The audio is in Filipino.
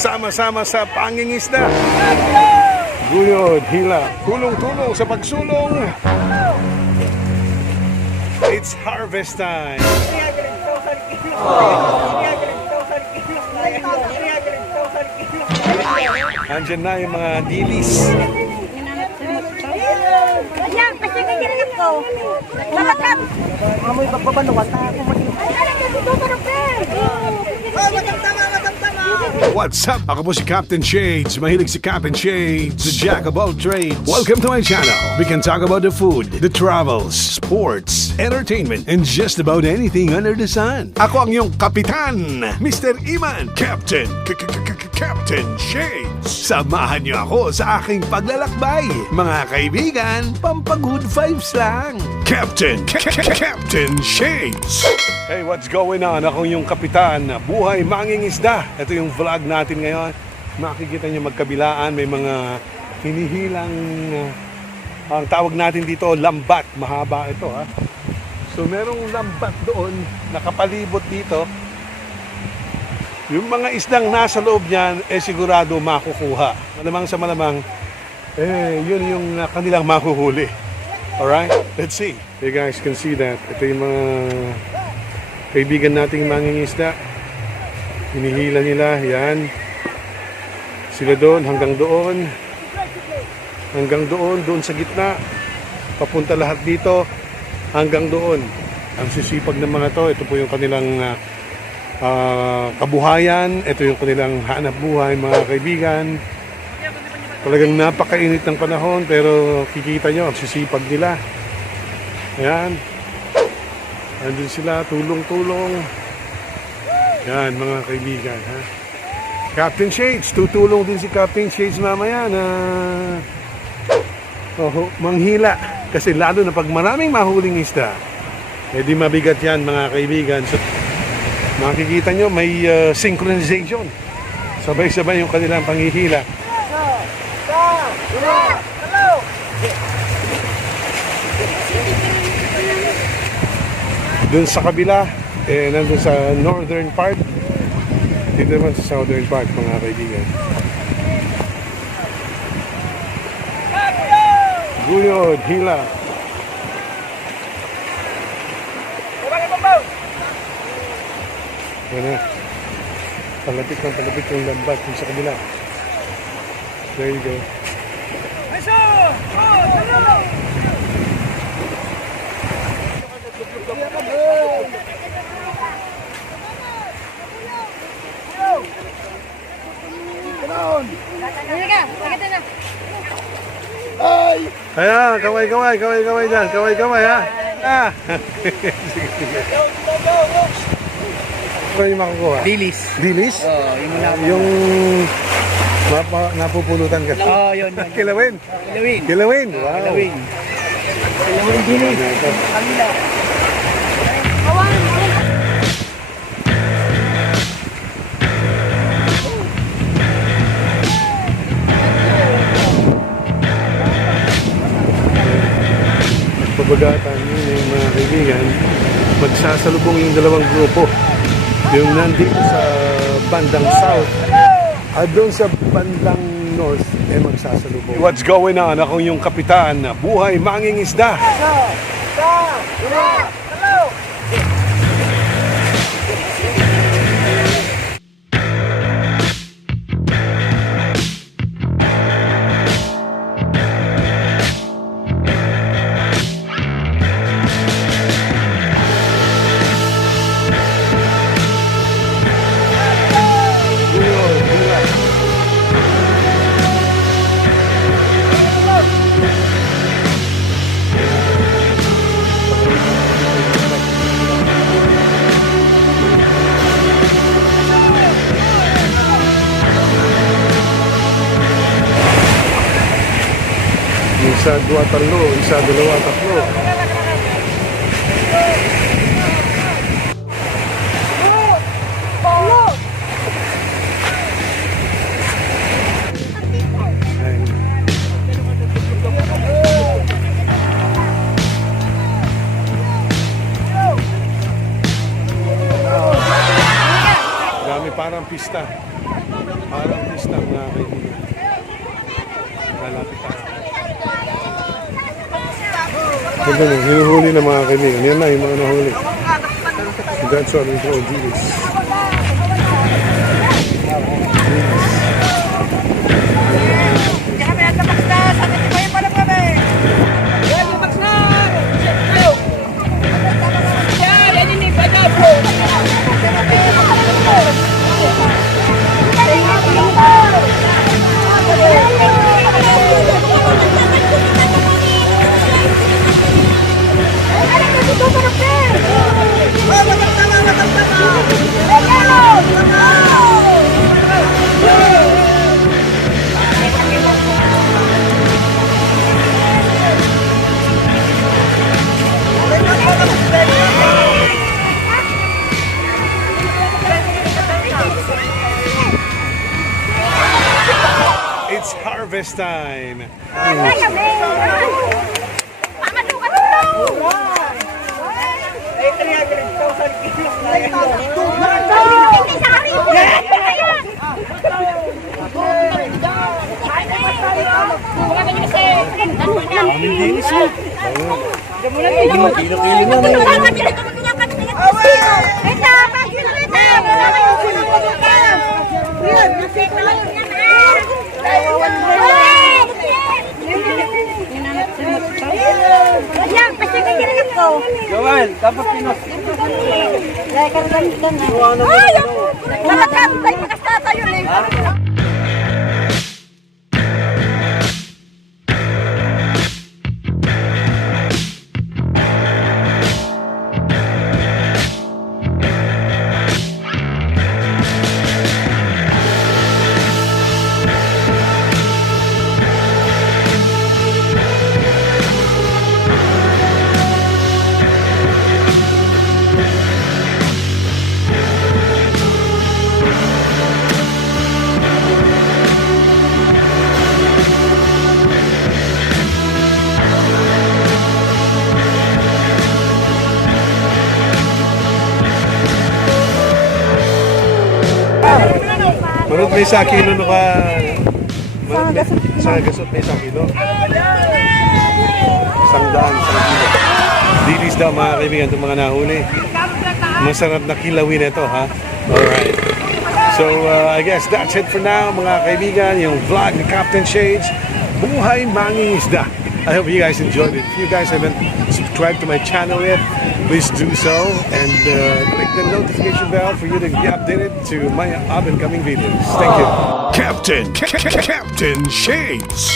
Sama-sama sa pangingisda. Guyod, hila, tulong-tulong sa pagsulong. It's harvest time. Andyan na yung mga dilis. Ayan, kasi kagirip ko. Labakat! Amoy pagbabaluan na ako mag-inom. Ay, alam ka dito, marapin! Oh, matang-tama! What's up? Ako po si Captain Shades. Mahilig si Captain Shades, the jack of all trades. Welcome to my channel. We can talk about the food, the travels, sports, entertainment, and just about anything under the sun. Ako ang iyong kapitan, Mr. Iman, Captain Shades. Samahan niyo ako sa aking paglalakbay. Mga kaibigan, pampag-good vibes lang. Captain Shades. Hey, what's going on? Ako yung kapitan, buhay mangingisda. Ito yung vlog natin ngayon. Makikita nyo magkabilaan, may mga hinihilang, ang tawag natin dito, lambat. Mahaba ito, ha. So, merong lambat doon, nakapalibot dito. Yung mga isdang nasa loob niyan, sigurado makukuha. Malamang sa malamang, yun yung kanilang mahuhuli. Alright? Let's see. You guys can see that. Ito yung mga kaibigan nating mangingisda. Hinihila nila, yan. Sila doon, hanggang doon. Hanggang doon, doon sa gitna. Papunta lahat dito, hanggang doon. Ang sisipag ng mga to, ito po yung kanilang kabuhayan. Ito yung kanilang hanap buhay, mga kaibigan. Talagang napakainit ng panahon, pero kikita nyo, ang sisipag nila. Ayan. Andun sila, tulong-tulong. Yan, mga kaibigan, ha? Captain Shades, tutulong din si Captain Shades mamaya na manghila. Kasi lalo na pag maraming mahuling isda, di mabigat yan, mga kaibigan. So, makikita nyo, may synchronization. Sabay-sabay yung kanilang panghihila. Doon sa kabila, nandun sa northern part. Dito naman sa southern part, mga kaibigan. Guyod, hila. Yan na. Palapit yung lambat doon sa kabila. There you go. Ayan, kaway dyan. Kaway, ha? Ano yung makukuha? Dilis. Dilis? Oo, yung napupulutan ka. Oo, yun. Kilawin? Kilawin. Wow. Kilawin dilis. Kanila. Pabagatan yun yung mga kaibigan, magsasalubong yung dalawang grupo, yung nandito sa bandang south at doon sa bandang north magsasalubong. What's going on? Ako yung kapitan, buhay mangingisda. Isa, dua, talo. Isa, dalawa, tatlo. hinuhuli, parang pista. Parang pista mga kaibigan. Malapit tayo. Ito mo, hinuhuli na mga kaibigan. Yan na yung mga nahuli. That's what we call Dilis. It's harvest time. Joel, dapat pinos. Marot may sa kilo no ka. Sa gasot may sa kilo. 100 sa kilo. Dilis daw mga kaibigan itong mga nahuli. Masarap na kilawin ito ha. Alright. So I guess that's it for now mga kaibigan. Yung vlog ni Captain Shades. Buhay Manging Isda. I hope you guys enjoyed it. If you guys haven't subscribed to my channel yet, please do so and click the notification bell for you to be updated to my up and coming videos. Thank you. Captain Shades.